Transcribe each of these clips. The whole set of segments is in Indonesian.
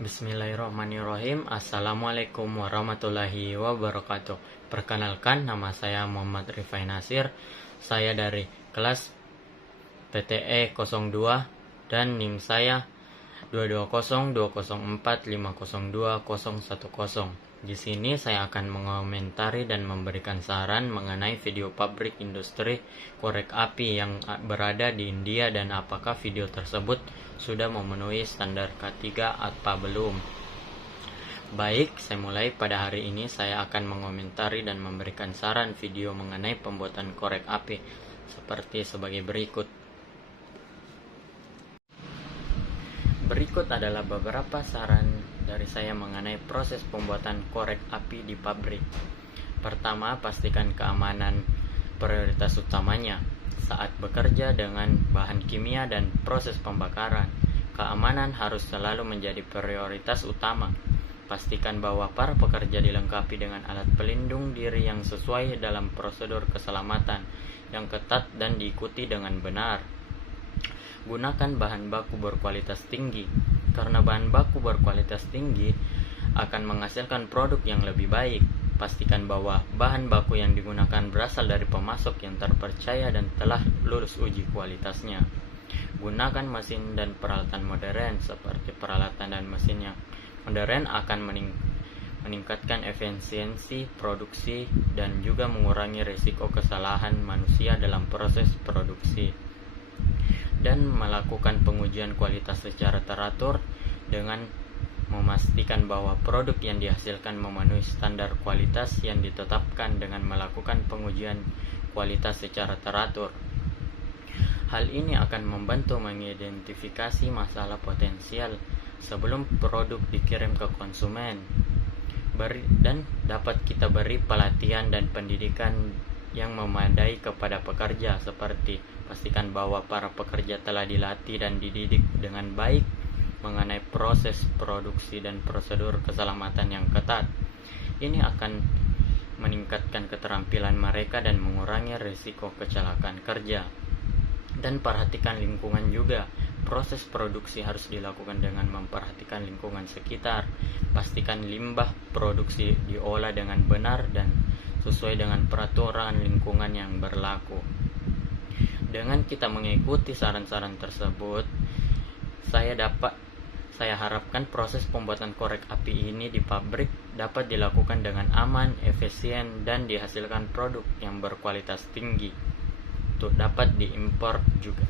Bismillahirrahmanirrahim. Assalamualaikum warahmatullahi wabarakatuh. Perkenalkan, nama saya Muhammad Rifai Nasir. Saya dari kelas PTE 02 dan NIM saya 22020450210. Di sini saya akan mengomentari dan memberikan saran mengenai video pabrik industri korek api yang berada di India dan apakah video tersebut sudah memenuhi standar K3 atau belum. Baik, saya mulai. Pada hari ini saya akan mengomentari dan memberikan saran video mengenai pembuatan korek api seperti sebagai berikut. Berikut adalah beberapa saran dari saya mengenai proses pembuatan korek api di pabrik. Pertama, pastikan keamanan prioritas utamanya saat bekerja dengan bahan kimia dan proses pembakaran. Keamanan harus selalu menjadi prioritas utama. Pastikan bahwa para pekerja dilengkapi dengan alat pelindung diri yang sesuai dalam prosedur keselamatan yang ketat dan diikuti dengan benar. Gunakan bahan baku berkualitas tinggi, karena bahan baku berkualitas tinggi akan menghasilkan produk yang lebih baik. Pastikan bahwa bahan baku yang digunakan berasal dari pemasok yang terpercaya dan telah lulus uji kualitasnya. Gunakan mesin dan peralatan modern. Seperti peralatan dan mesin yang modern akan meningkatkan efisiensi produksi dan juga mengurangi risiko kesalahan manusia dalam proses produksi. Dan melakukan pengujian kualitas secara teratur dengan memastikan bahwa produk yang dihasilkan memenuhi standar kualitas yang ditetapkan dengan melakukan pengujian kualitas secara teratur. Hal ini akan membantu mengidentifikasi masalah potensial sebelum produk dikirim ke konsumen. Dan dapat kita beri pelatihan dan pendidikan yang memadai kepada pekerja, seperti pastikan bahwa para pekerja telah dilatih dan dididik dengan baik mengenai proses produksi dan prosedur keselamatan yang ketat. Ini akan meningkatkan keterampilan mereka dan mengurangi risiko kecelakaan kerja. Dan perhatikan lingkungan juga. Proses produksi harus dilakukan dengan memperhatikan lingkungan sekitar. Pastikan limbah produksi diolah dengan benar dan sesuai dengan peraturan lingkungan yang berlaku. Dengan kita mengikuti saran-saran tersebut, saya harapkan proses pembuatan korek api ini di pabrik dapat dilakukan dengan aman, efisien, dan dihasilkan produk yang berkualitas tinggi untuk dapat diimpor juga.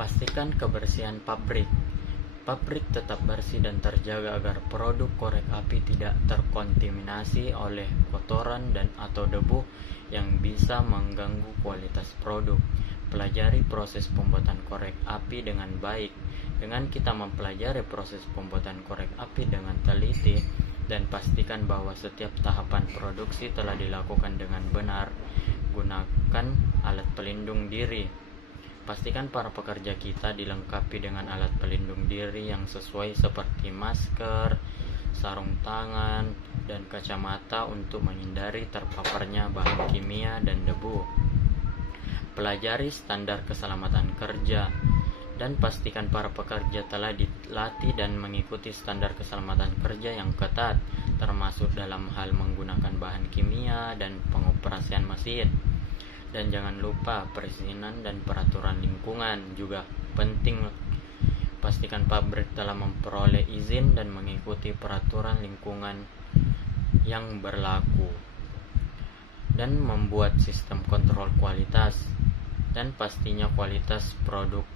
Pastikan kebersihan pabrik. Pabrik tetap bersih dan terjaga agar produk korek api tidak terkontaminasi oleh kotoran dan atau debu yang bisa mengganggu kualitas produk. Pelajari proses pembuatan korek api dengan baik. Dengan kita mempelajari proses pembuatan korek api dengan teliti dan pastikan bahwa setiap tahapan produksi telah dilakukan dengan benar, gunakan alat pelindung diri. Pastikan para pekerja kita dilengkapi dengan alat pelindung diri yang sesuai seperti masker, sarung tangan, dan kacamata untuk menghindari terpaparnya bahan kimia dan debu. Pelajari standar keselamatan kerja dan pastikan para pekerja telah dilatih dan mengikuti standar keselamatan kerja yang ketat, termasuk dalam hal menggunakan bahan kimia dan pengoperasian mesin. Dan jangan lupa perizinan dan peraturan lingkungan juga penting. Pastikan pabrik telah memperoleh izin dan mengikuti peraturan lingkungan yang berlaku. Dan membuat sistem kontrol kualitas. Dan pastinya kualitas produk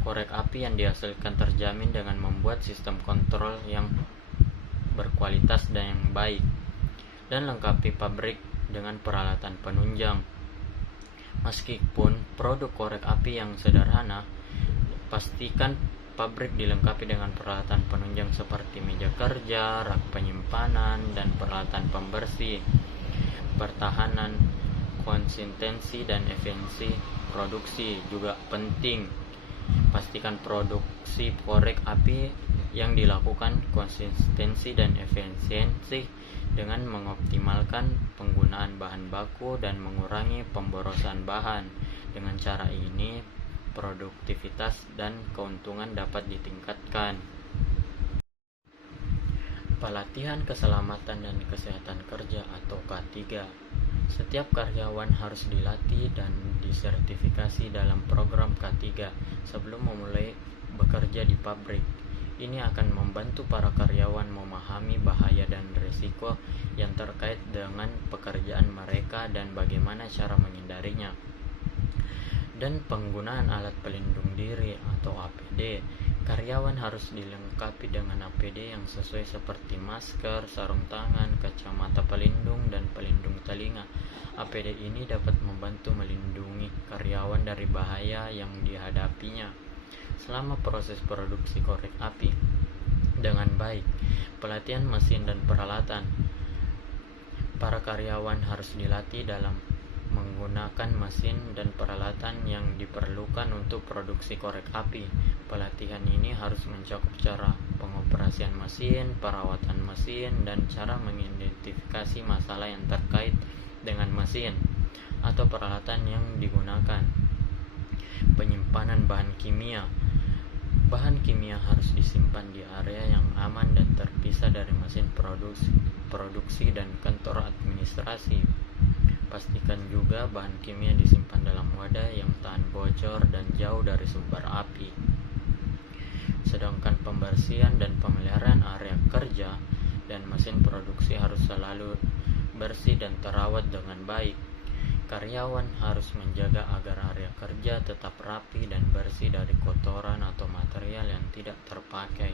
korek api yang dihasilkan terjamin dengan membuat sistem kontrol yang berkualitas dan yang baik. Dan lengkapi pabrik dengan peralatan penunjang. Meskipun produk korek api yang sederhana, pastikan pabrik dilengkapi dengan peralatan penunjang seperti meja kerja, rak penyimpanan, dan peralatan pembersih. Pertahanan, konsistensi, dan efisiensi produksi juga penting. Pastikan produksi korek api yang dilakukan konsistensi dan efisiensi dengan mengoptimalkan penggunaan bahan baku dan mengurangi pemborosan bahan. Dengan cara ini, produktivitas dan keuntungan dapat ditingkatkan. Pelatihan Keselamatan dan Kesehatan Kerja atau K3. Setiap karyawan harus dilatih dan disertifikasi dalam program K3 sebelum memulai bekerja di pabrik. Ini akan membantu para karyawan memahami bahaya dan risiko yang terkait dengan pekerjaan mereka dan bagaimana cara menghindarinya. Dan penggunaan alat pelindung diri atau APD. Karyawan harus dilengkapi dengan APD yang sesuai seperti masker, sarung tangan, kacamata pelindung, dan pelindung telinga. APD ini dapat membantu melindungi karyawan dari bahaya yang dihadapinya selama proses produksi korek api dengan baik. Pelatihan mesin dan peralatan. Para karyawan harus dilatih dalam menggunakan mesin dan peralatan yang diperlukan untuk produksi korek api. Pelatihan ini harus mencakup cara pengoperasian mesin, perawatan mesin, dan cara mengidentifikasi masalah yang terkait dengan mesin atau peralatan yang digunakan. Penyimpanan bahan kimia. Bahan kimia harus disimpan di area yang aman dan terpisah dari mesin produksi dan kantor administrasi. Pastikan juga bahan kimia disimpan dalam wadah yang tahan bocor dan jauh dari sumber api. Sedangkan pembersihan dan pemeliharaan area kerja dan mesin produksi harus selalu bersih dan terawat dengan baik. Karyawan harus menjaga agar area kerja tetap rapi dan bersih dari kotoran atau material yang tidak terpakai.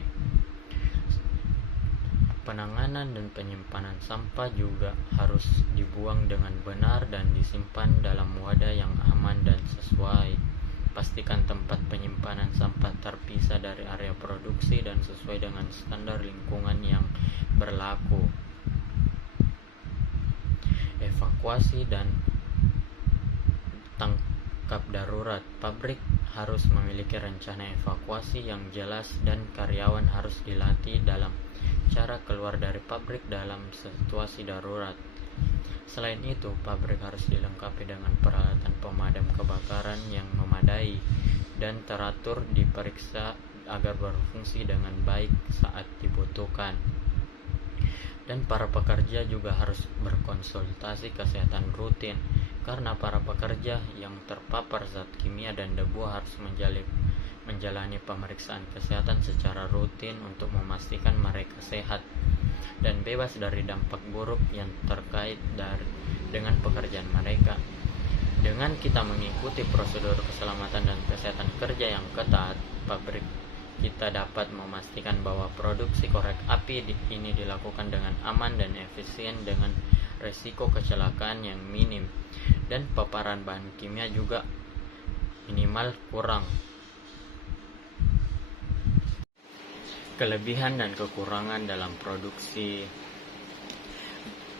Penanganan dan penyimpanan sampah juga harus dibuang dengan benar dan disimpan dalam wadah yang aman dan sesuai. Pastikan tempat penyimpanan sampah terpisah dari area produksi dan sesuai dengan standar lingkungan yang berlaku. Evakuasi dan tangkap darurat. Pabrik harus memiliki rencana evakuasi yang jelas dan karyawan harus dilatih dalam cara keluar dari pabrik dalam situasi darurat. Selain itu, pabrik harus dilengkapi dengan peralatan pemadam kebakaran yang memadai dan teratur diperiksa agar berfungsi dengan baik saat dibutuhkan. Dan para pekerja juga harus berkonsultasi kesehatan rutin, karena para pekerja yang terpapar zat kimia dan debu harus menjalani pemeriksaan kesehatan secara rutin untuk memastikan mereka sehat dan bebas dari dampak buruk yang terkait dengan pekerjaan mereka. Dengan kita mengikuti prosedur keselamatan dan kesehatan kerja yang ketat, pabrik kita dapat memastikan bahwa produksi korek api ini dilakukan dengan aman dan efisien dengan resiko kecelakaan yang minim, dan paparan bahan kimia juga minimal kurang. Kelebihan dan kekurangan dalam produksi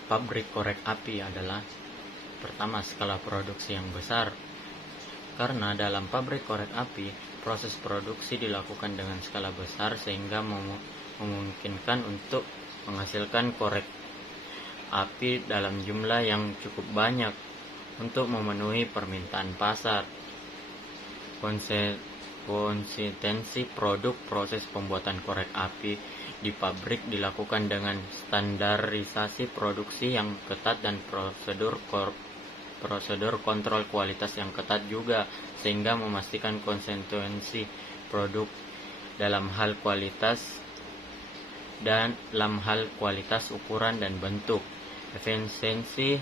pabrik korek api adalah: pertama, skala produksi yang besar. Karena dalam pabrik korek api, proses produksi dilakukan dengan skala besar sehingga memungkinkan untuk menghasilkan korek api dalam jumlah yang cukup banyak untuk memenuhi permintaan pasar. Konsistensi produk. Proses pembuatan korek api di pabrik dilakukan dengan standarisasi produksi yang ketat dan prosedur kontrol kualitas yang ketat juga, sehingga memastikan konsistensi produk dalam hal kualitas ukuran dan bentuk. Efisiensi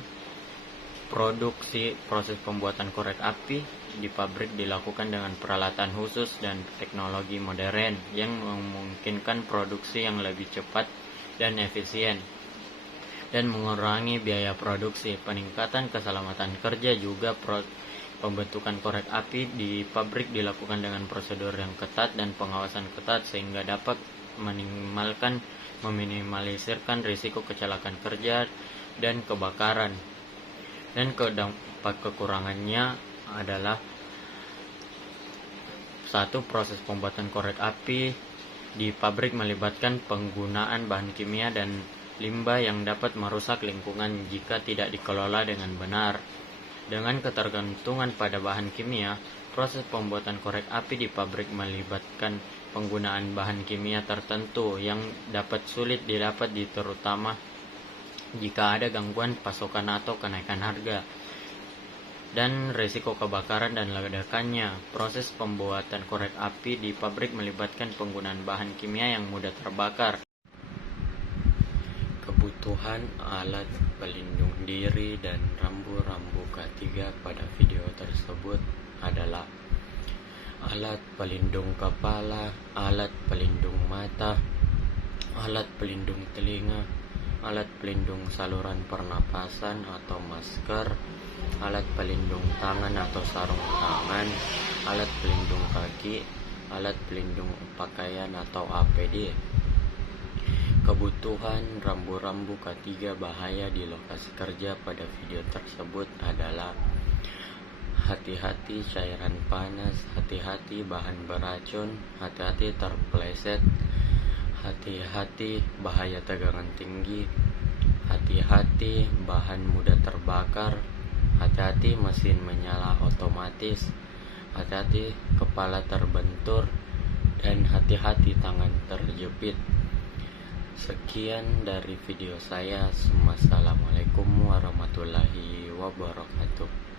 produksi. Proses pembuatan korek api di pabrik dilakukan dengan peralatan khusus dan teknologi modern yang memungkinkan produksi yang lebih cepat dan efisien dan mengurangi biaya produksi. Peningkatan keselamatan kerja juga. Pembentukan korek api di pabrik dilakukan dengan prosedur yang ketat dan pengawasan ketat sehingga dapat meminimalisirkan risiko kecelakaan kerja dan kebakaran. Dan dampak kekurangannya adalah: satu, proses pembuatan korek api di pabrik melibatkan penggunaan bahan kimia dan limbah yang dapat merusak lingkungan jika tidak dikelola dengan benar. Dengan ketergantungan pada bahan kimia, proses pembuatan korek api di pabrik melibatkan penggunaan bahan kimia tertentu yang dapat sulit didapat terutama jika ada gangguan pasokan atau kenaikan harga dan risiko kebakaran dan ledakannya. Proses pembuatan korek api di pabrik melibatkan penggunaan bahan kimia yang mudah terbakar. Kebutuhan alat pelindung diri dan rambu-rambu K3 pada video tersebut adalah alat pelindung kepala, alat pelindung mata, alat pelindung telinga, alat pelindung saluran pernapasan atau masker, alat pelindung tangan atau sarung tangan, alat pelindung kaki, alat pelindung pakaian atau APD. Kebutuhan rambu-rambu K3 bahaya di lokasi kerja pada video tersebut adalah hati-hati cairan panas, hati-hati bahan beracun, hati-hati terpeleset, hati-hati bahaya tegangan tinggi, hati-hati bahan mudah terbakar, hati-hati mesin menyala otomatis, hati-hati kepala terbentur, dan hati-hati tangan terjepit. Sekian dari video saya. Wassalamualaikum warahmatullahi wabarakatuh.